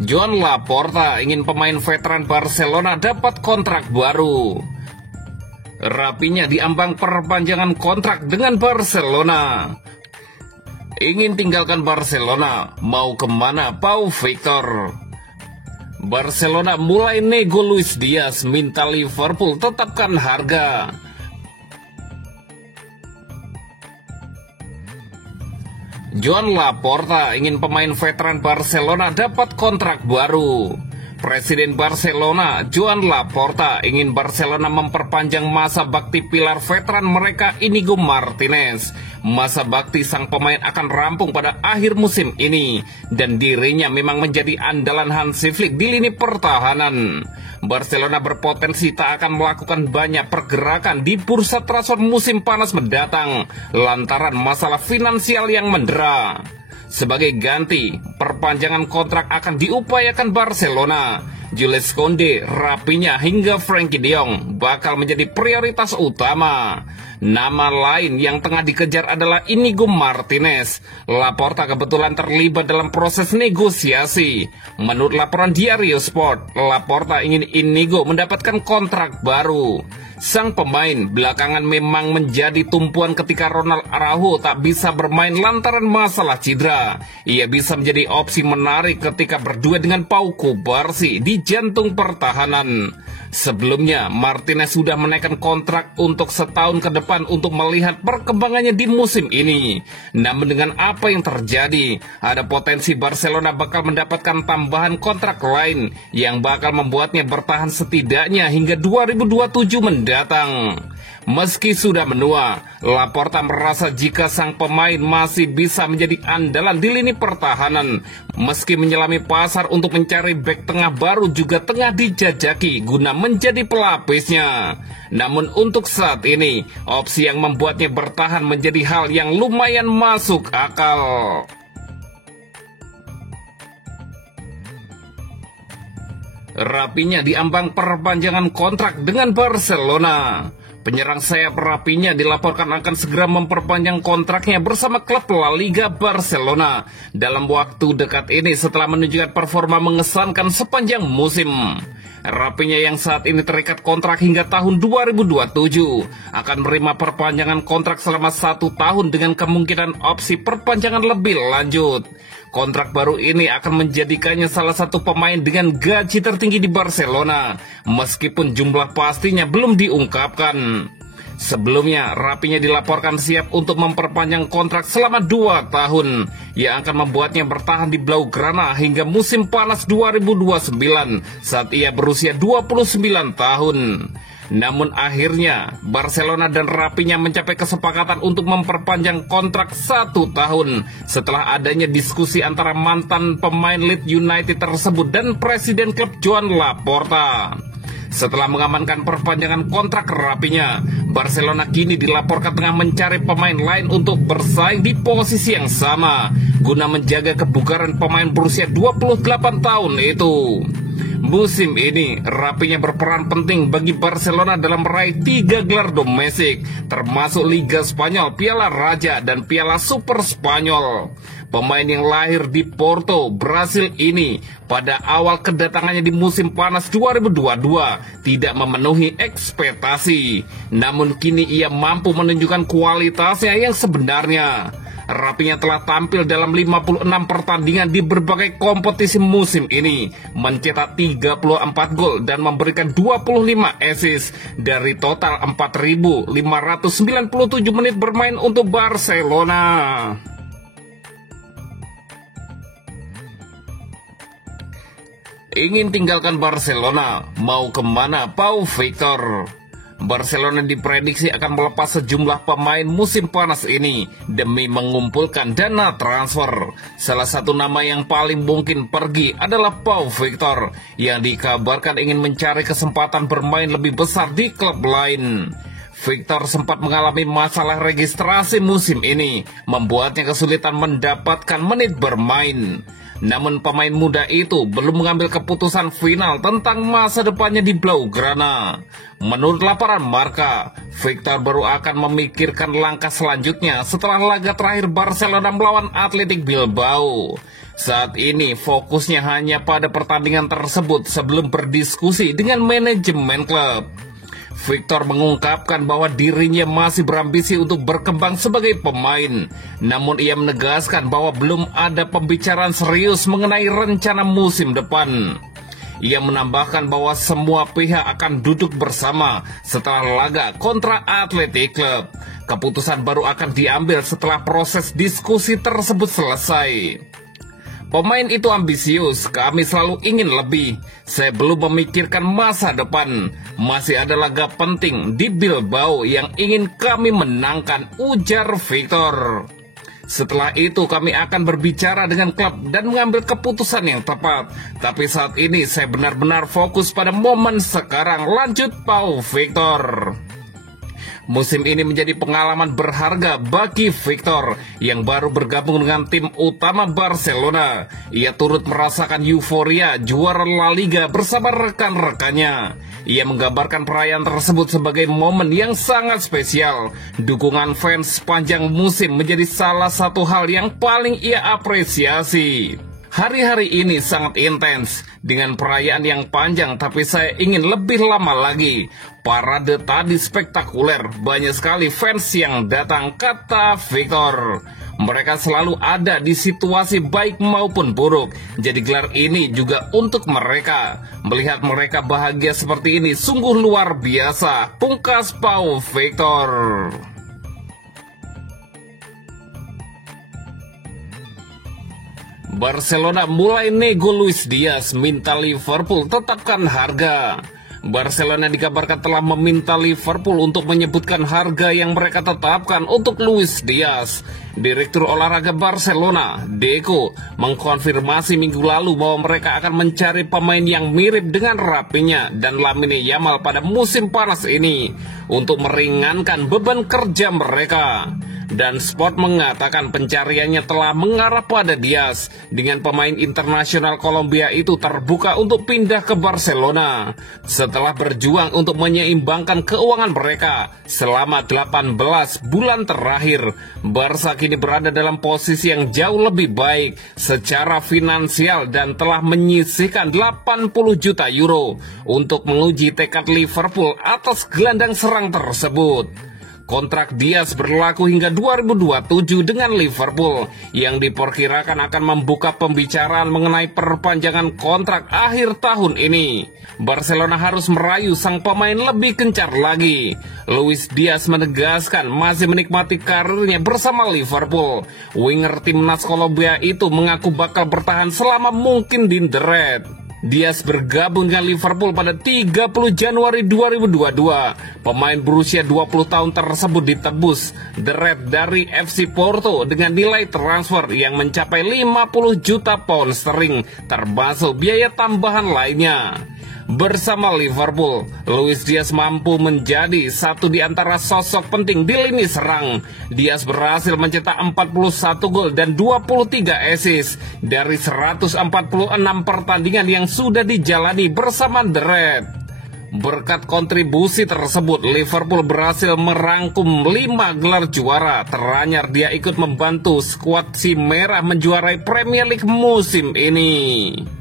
Joan Laporta ingin pemain veteran Barcelona dapat kontrak baru. Rapinya diambang perpanjangan kontrak dengan Barcelona. Ingin tinggalkan Barcelona, mau kemana Pau Victor? Barcelona mulai nego Luis Diaz, minta Liverpool tetapkan harga. Joan Laporta ingin pemain veteran Barcelona dapat kontrak baru. Presiden Barcelona, Joan Laporta, ingin Barcelona memperpanjang masa bakti pilar veteran mereka Inigo Martinez. Masa bakti sang pemain akan rampung pada akhir musim ini, dan dirinya memang menjadi andalan Hansi Flick di lini pertahanan. Barcelona berpotensi tak akan melakukan banyak pergerakan di bursa transfer musim panas mendatang lantaran masalah finansial yang mendera. Sebagai ganti, perpanjangan kontrak akan diupayakan Barcelona. Jules Koundé, Rapinya hingga Frenkie de Jong bakal menjadi prioritas utama. Nama lain yang tengah dikejar adalah Inigo Martinez. Laporta kebetulan terlibat dalam proses negosiasi. Menurut laporan Diario Sport, Laporta ingin Inigo mendapatkan kontrak baru. Sang pemain belakangan memang menjadi tumpuan ketika Ronald Araujo tak bisa bermain lantaran masalah cedera. Ia bisa menjadi opsi menarik ketika berdua dengan Pau Cubarsí di jantung pertahanan. Sebelumnya, Martinez sudah menaikkan kontrak untuk setahun ke depan untuk melihat perkembangannya di musim ini. Namun dengan apa yang terjadi, ada potensi Barcelona bakal mendapatkan tambahan kontrak lain yang bakal membuatnya bertahan setidaknya hingga 2027 mendatang. Meski sudah menua, Laporta merasa jika sang pemain masih bisa menjadi andalan di lini pertahanan. Meski menyelami pasar untuk mencari bek tengah baru juga tengah dijajaki guna menjadi pelapisnya. Namun untuk saat ini, opsi yang membuatnya bertahan menjadi hal yang lumayan masuk akal. Rapinya diambang perpanjangan kontrak dengan Barcelona. Penyerang sayap Rapinya dilaporkan akan segera memperpanjang kontraknya bersama klub La Liga Barcelona dalam waktu dekat ini setelah menunjukkan performa mengesankan sepanjang musim. Rapinya yang saat ini terikat kontrak hingga tahun 2027 akan menerima perpanjangan kontrak selama 1 tahun dengan kemungkinan opsi perpanjangan lebih lanjut. Kontrak baru ini akan menjadikannya salah satu pemain dengan gaji tertinggi di Barcelona, meskipun jumlah pastinya belum diungkapkan. Sebelumnya, Rapinya dilaporkan siap untuk memperpanjang kontrak selama 2 tahun, yang akan membuatnya bertahan di Blaugrana hingga musim panas 2029 saat ia berusia 29 tahun. Namun akhirnya, Barcelona dan Rapinya mencapai kesepakatan untuk memperpanjang kontrak 1 tahun setelah adanya diskusi antara mantan pemain Leeds United tersebut dan presiden klub Joan Laporta. Setelah mengamankan perpanjangan kontrak Rapinya, Barcelona kini dilaporkan tengah mencari pemain lain untuk bersaing di posisi yang sama guna menjaga kebugaran pemain berusia 28 tahun itu. Musim ini, Rapinya berperan penting bagi Barcelona dalam meraih 3 gelar domestik, termasuk Liga Spanyol, Piala Raja, dan Piala Super Spanyol. Pemain yang lahir di Porto, Brasil ini pada awal kedatangannya di musim panas 2022 tidak memenuhi ekspektasi. Namun kini ia mampu menunjukkan kualitasnya yang sebenarnya. Rapinya telah tampil dalam 56 pertandingan di berbagai kompetisi musim ini, mencetak 34 gol dan memberikan 25 assist dari total 4.597 menit bermain untuk Barcelona. Ingin tinggalkan Barcelona, mau kemana Pau Victor? Barcelona diprediksi akan melepas sejumlah pemain musim panas ini demi mengumpulkan dana transfer. Salah satu nama yang paling mungkin pergi adalah Pau Victor yang dikabarkan ingin mencari kesempatan bermain lebih besar di klub lain. Victor sempat mengalami masalah registrasi musim ini, membuatnya kesulitan mendapatkan menit bermain. Namun pemain muda itu belum mengambil keputusan final tentang masa depannya di Blaugrana. Menurut laporan Marca, Victor baru akan memikirkan langkah selanjutnya setelah laga terakhir Barcelona melawan Athletic Bilbao. Saat ini fokusnya hanya pada pertandingan tersebut sebelum berdiskusi dengan manajemen klub. Victor mengungkapkan bahwa dirinya masih berambisi untuk berkembang sebagai pemain. Namun ia menegaskan bahwa belum ada pembicaraan serius mengenai rencana musim depan. Ia menambahkan bahwa semua pihak akan duduk bersama setelah laga kontra Athletic Club. Keputusan baru akan diambil setelah proses diskusi tersebut selesai. Pemain itu ambisius, kami selalu ingin lebih. Saya belum memikirkan masa depan. Masih ada laga penting di Bilbao yang ingin kami menangkan, ujar Victor. Setelah itu kami akan berbicara dengan klub dan mengambil keputusan yang tepat. Tapi saat ini saya benar-benar fokus pada momen sekarang, lanjut Pau Victor. Musim ini menjadi pengalaman berharga bagi Victor yang baru bergabung dengan tim utama Barcelona. Ia turut merasakan euforia juara La Liga bersama rekan-rekannya. Ia menggambarkan perayaan tersebut sebagai momen yang sangat spesial. Dukungan fans sepanjang musim menjadi salah satu hal yang paling ia apresiasi. Hari-hari ini sangat intens dengan perayaan yang panjang, tapi saya ingin lebih lama lagi. Parade tadi spektakuler, banyak sekali fans yang datang, kata Victor. Mereka selalu ada di situasi baik maupun buruk, jadi gelar ini juga untuk mereka. Melihat mereka bahagia seperti ini sungguh luar biasa, pungkas Pau Victor. Barcelona mulai nego Luis Diaz, minta Liverpool tetapkan harga. Barcelona dikabarkan telah meminta Liverpool untuk menyebutkan harga yang mereka tetapkan untuk Luis Diaz. Direktur olahraga Barcelona, Deco, mengkonfirmasi minggu lalu bahwa mereka akan mencari pemain yang mirip dengan Rafinha dan Lamine Yamal pada musim panas ini untuk meringankan beban kerja mereka. Dan Sport mengatakan pencariannya telah mengarah pada Diaz dengan pemain internasional Kolombia itu terbuka untuk pindah ke Barcelona setelah berjuang untuk menyeimbangkan keuangan mereka selama 18 bulan terakhir. Barca kini berada dalam posisi yang jauh lebih baik secara finansial dan telah menyisihkan 80 juta euro untuk menguji tekad Liverpool atas gelandang serang tersebut. Kontrak Diaz berlaku hingga 2027 dengan Liverpool yang diperkirakan akan membuka pembicaraan mengenai perpanjangan kontrak akhir tahun ini. Barcelona harus merayu sang pemain lebih gencar lagi. Luis Diaz menegaskan masih menikmati karirnya bersama Liverpool. Winger timnas Kolombia itu mengaku bakal bertahan selama mungkin di The Red. Diaz bergabung dengan Liverpool pada 30 Januari 2022. Pemain berusia 20 tahun tersebut ditebus The Red dari FC Porto dengan nilai transfer yang mencapai 50 juta pound sterling, termasuk biaya tambahan lainnya. Bersama Liverpool, Luis Diaz mampu menjadi satu di antara sosok penting di lini serang. Diaz berhasil mencetak 41 gol dan 23 assist dari 146 pertandingan yang sudah dijalani bersama The Red. Berkat kontribusi tersebut, Liverpool berhasil merangkum 5 gelar juara. Teranyar dia ikut membantu skuad si merah menjuarai Premier League musim ini.